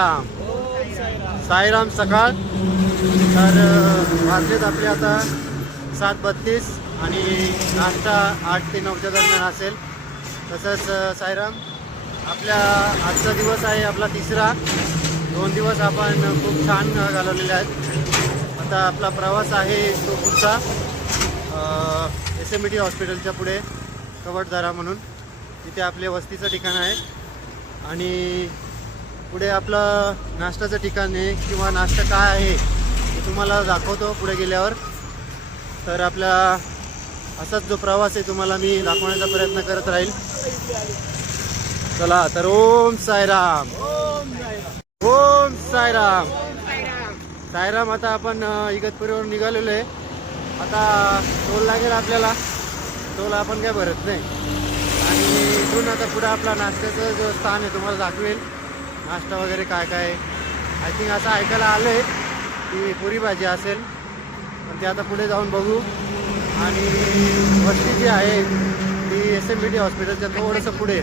साईराम. साईराम सकाळ. तर अ, वाजलेत आपले आता सात बत्तीस आणि नाश्ता आठ ते नऊच्या दरम्यान असेल. तसंच साईराम आपल्या आजचा दिवस आहे आपला तिसरा. दोन दिवस आपण खूप छान घालवलेले आहेत. आता आपला प्रवास आहे तो पुढचा एस एम टी हॉस्पिटलच्या पुढे कवटदारा म्हणून. तिथे आपले वस्तीचं ठिकाण आहे. आणि पुढे आपलं नाश्त्याचं ठिकाण आहे किंवा नाश्ता काय आहे ते तुम्हाला दाखवतो पुढे गेल्यावर. तर आपला असाच जो प्रवास आहे तुम्हाला मी दाखवण्याचा प्रयत्न करत राहील. चला तर ओम सायराम ओम सायराम साईराम आता आपण इगतपुरीवर निघालेलो आहे. आता टोल लागेल आपल्याला. टोल आपण काय भरत नाही. आणि इथून आता पुढे आपला नाश्त्याचं जो स्थान आहे तुम्हाला दाखवेल. नाश्ता वगैरे काय काय? आय थिंक असं ऐकायला आलं आहे की पुरी भाजी असेल. पण ते आता पुढे जाऊन बघू. आणि वस्ती जी आहे ती एस एम बी टी हॉस्पिटलच्या थोडंसं पुढे.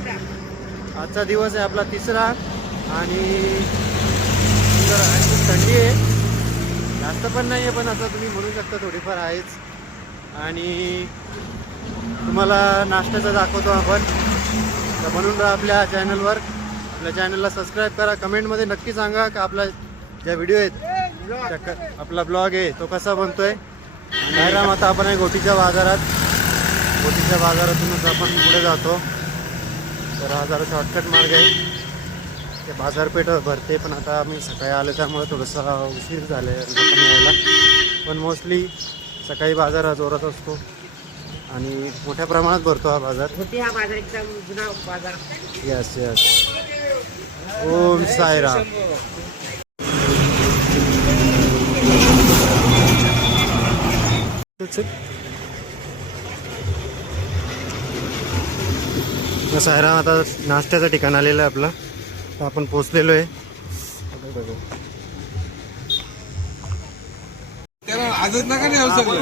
आजचा दिवस आहे आपला तिसरा. आणि खूप थंडी आहे. जास्त पण नाही आहे पण आता तुम्ही म्हणू शकता थोडीफार आहेच. आणि तुम्हाला नाश्त्याचं दाखवतो आपण. तर म्हणून राहा आपल्या चॅनलवर आपल्या चॅनलला सबस्क्राईब करा. कमेंटमध्ये नक्की सांगा का आपला ज्या व्हिडिओ आहेत आपला ब्लॉग आहे तो कसा बनतोय. आणि राम आता आपण आहे गोटीच्या बाजारात. गोटीच्या बाजारातूनच आपण पुढे जातो. तर हा जरा शॉर्टकट मार्ग आहे. ते बाजारपेठ भरते पण आता आम्ही सकाळी आलो त्यामुळे थोडंसं उशीर झालं आहे लोकांना यायला. पण मोस्टली सकाळी बाजार हा जोरात असतो. आणि मोठ्या प्रमाणात भरतो हा बाजार. हा बाजार एकदम जुना बाजार. Yes yes Om Sairam. Sairam आता नाश्त्याचं ठिकाण आलेलं आहे आपलं. तर आपण पोचलेलो आहे. त्याला आजच नका नाही सगळं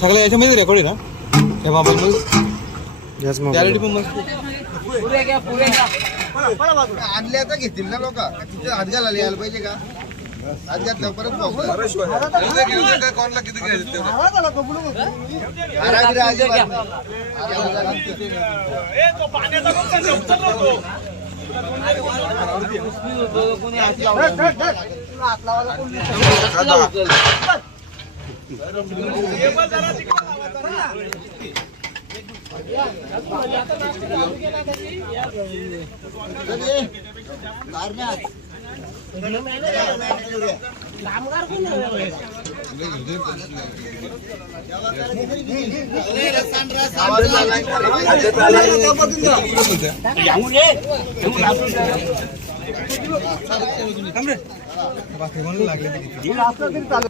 सगळ्या याच्यामध्ये रेकॉर्ड आहे ना? त्या मोबाईलमध्ये याच मोबाईल पण मस्त पुरे घ्या पुरे घ्या. आणले आता घेतील ना लोक. तिथे हात घालायला यायला पाहिजे का? हात घातलं परत पाहू. कोणाला किती घ्यायचं अजिबात नाही. बाकी म्हणून लागले ते किती.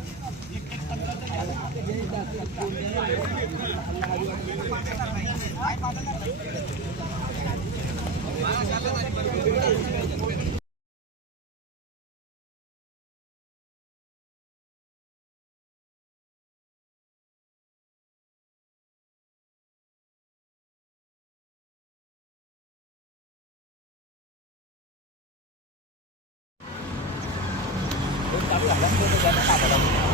Hãy subscribe cho kênh Ghiền Mì Gõ Để không di.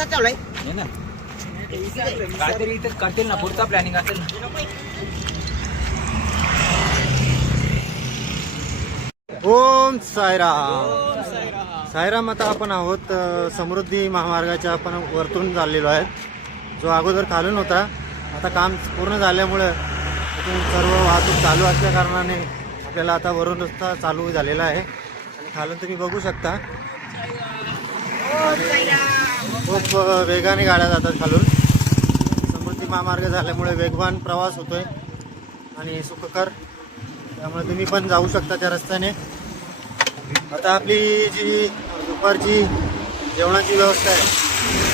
हे खरं आहे, चावलाय काहीतरी इथे करतील ना पुढचा प्लॅनिंग असेल ओम सायराम सायराम आता आपण आहोत अ, समृद्धी महामार्गाच्या आपण वरतून चाललेलो आहे जो अगोदर खालून होता आता काम पूर्ण झाल्यामुळं सर्व वाहतूक चालू असल्या कारणाने आपल्याला आता वरून रस्ता चालू झालेला आहे. आणि खालून तुम्ही बघू शकता. खूप वेगाने गाड्या जातात खालून. समृद्धी महामार्ग झाल्यामुळे वेगवान प्रवास होतो आहे आणि सुखकर. त्यामुळे तुम्ही पण जाऊ शकता त्या रस्त्याने. आता आपली जी दुपारची जेवणाची व्यवस्था आहे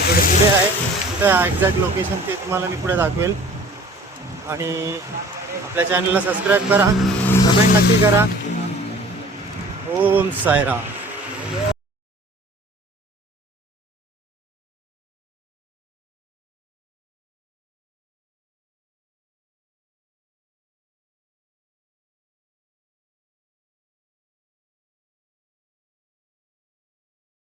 थोडी पुढे आहे. तिथं एक्झॅक्ट लोकेशन ते तुम्हाला मी पुढे दाखवेल. आणि आपल्या चॅनलला सबस्क्राईब करा कमेंट नक्की करा. ओम सायरा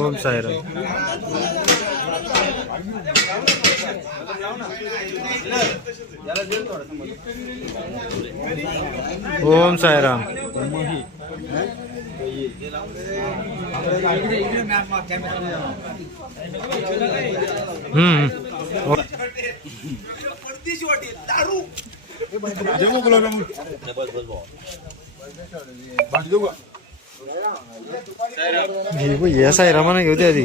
ओम साईराम. ओम साईराम. हे साईरामानं घेऊ दे आधी.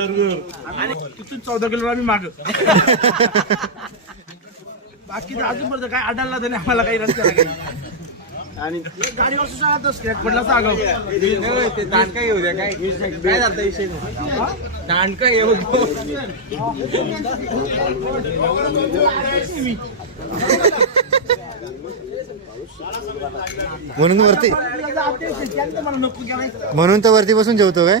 तिथून चौदा किलो आम्ही माग बाकी अजूनपर्यंत काय आढळला त्याने आम्हाला काही रस्त्याला काही आणि गाडी सुद्धा स्क्रॅच पडला तर ते दांडका येऊ द्या काय काय झालं विषय दांडका येऊ म्हणून वरती म्हणून तर वरती बसून जेवतो काय?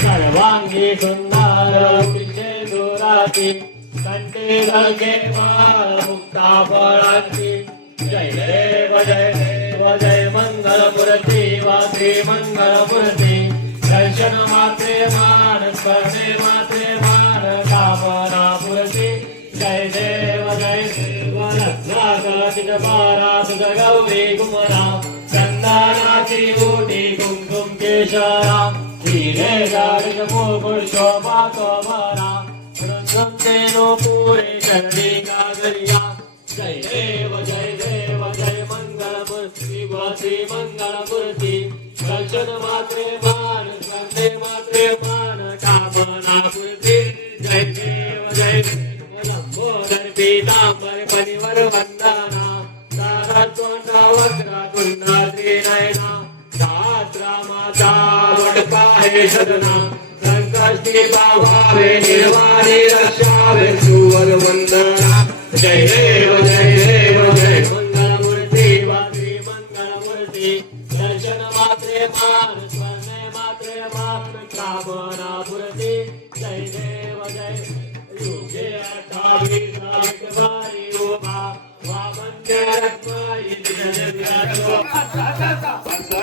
सर्वांगी सुंदर पिछे दुराती कंटे लगे मुक्ता फळांची जय देव जय देव जय मंगलपुरती वासी मंगलपुरती दर्शन मात्रे मान स्मरणे मात्रे मान. गौरी गुमरा कन्दाना जय देव जय देव जय मङ्गलमूर्ति मूत्रिवश्री मङ्गलमूर्ति प्रचन मात्रे मान वन्दे मात्रे मान कामनापूर्ति जय देव जय देव गोदन पिता परपरिव सदना संकष्टी भावे निर्वाणी रक्षावे सुवर वंदना जय देव जय देव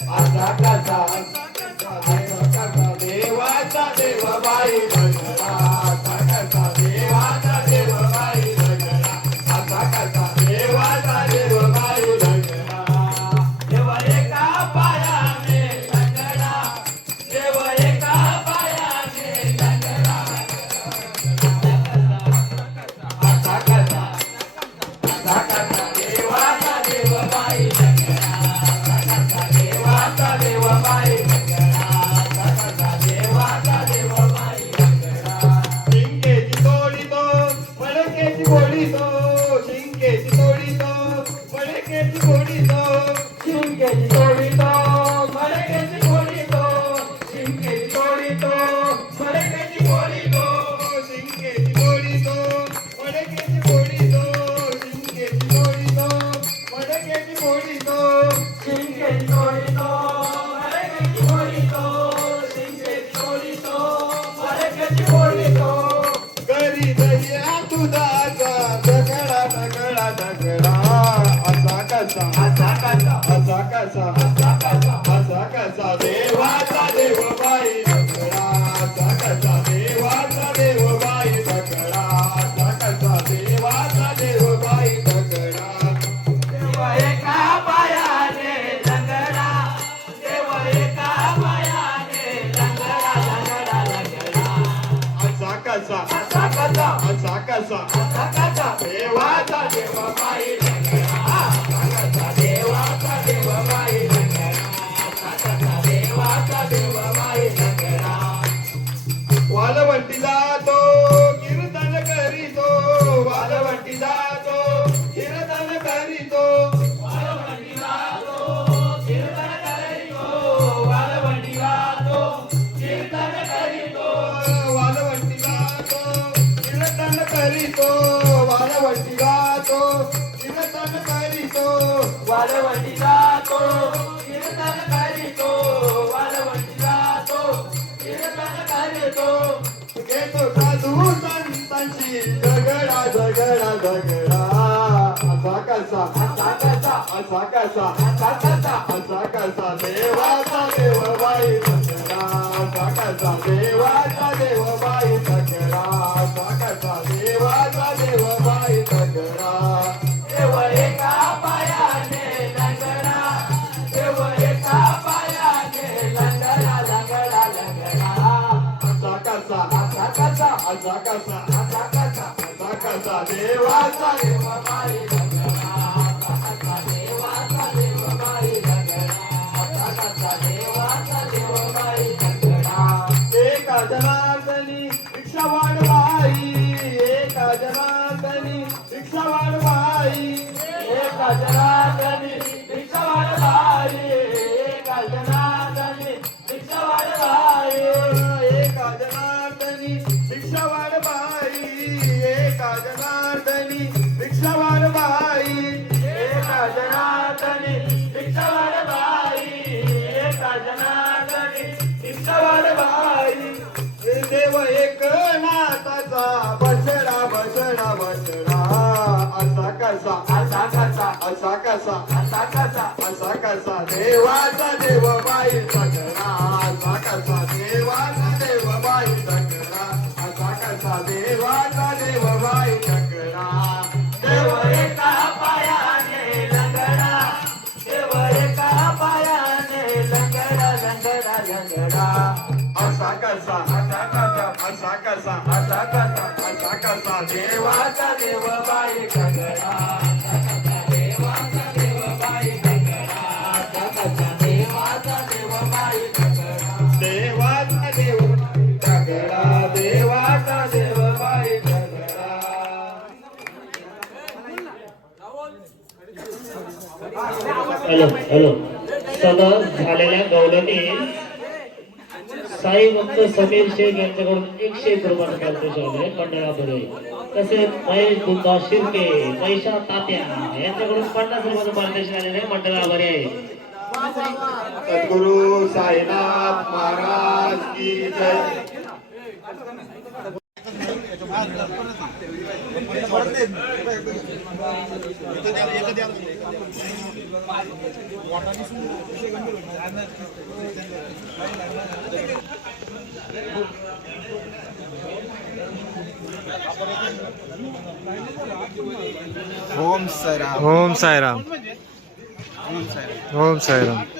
असा कसा देवाचा देव बाई बनला असा कसा असा कसा असा कसा वाळवंटी जातो कीर्तन करीतो वाळवंटी जातो कीर्तन करीतो. घेतो साधू संतांची झगडा झगडा झगडा. असा कसा असा कसा असा कसा. देवाचा देव बाई बाई देव एक नाथाचा बसडा बसडा बसडा. असा कसा असा कसा असा कसा असा कसा असा कसा देवाचा देव बाई सकरा असा कसा कसा असा कसा असा कसा असा कसा असा कसा देवाचा देव बाई देवाचा देव बाई देवाचा देव बाई देवाचा देव देवाचा देव बाई हॅलो हॅलो. सदर झालेल्या गौलतीत साई भक्त समीर शेख यांच्याकडून एकशे एक रुपयाचं पारितोषिक आले मंडळापुढे तसेच महेश बुद्धा शिर्के पैशा तात्या यांच्याकडून पन्नास रुपयाचं पारितोषिक आलेले मंडळाभरी आहे. सद्गुरु साईनाथ महाराज की जय. ओम सायराम ओम सायराम ओम सायराम ओम सायराम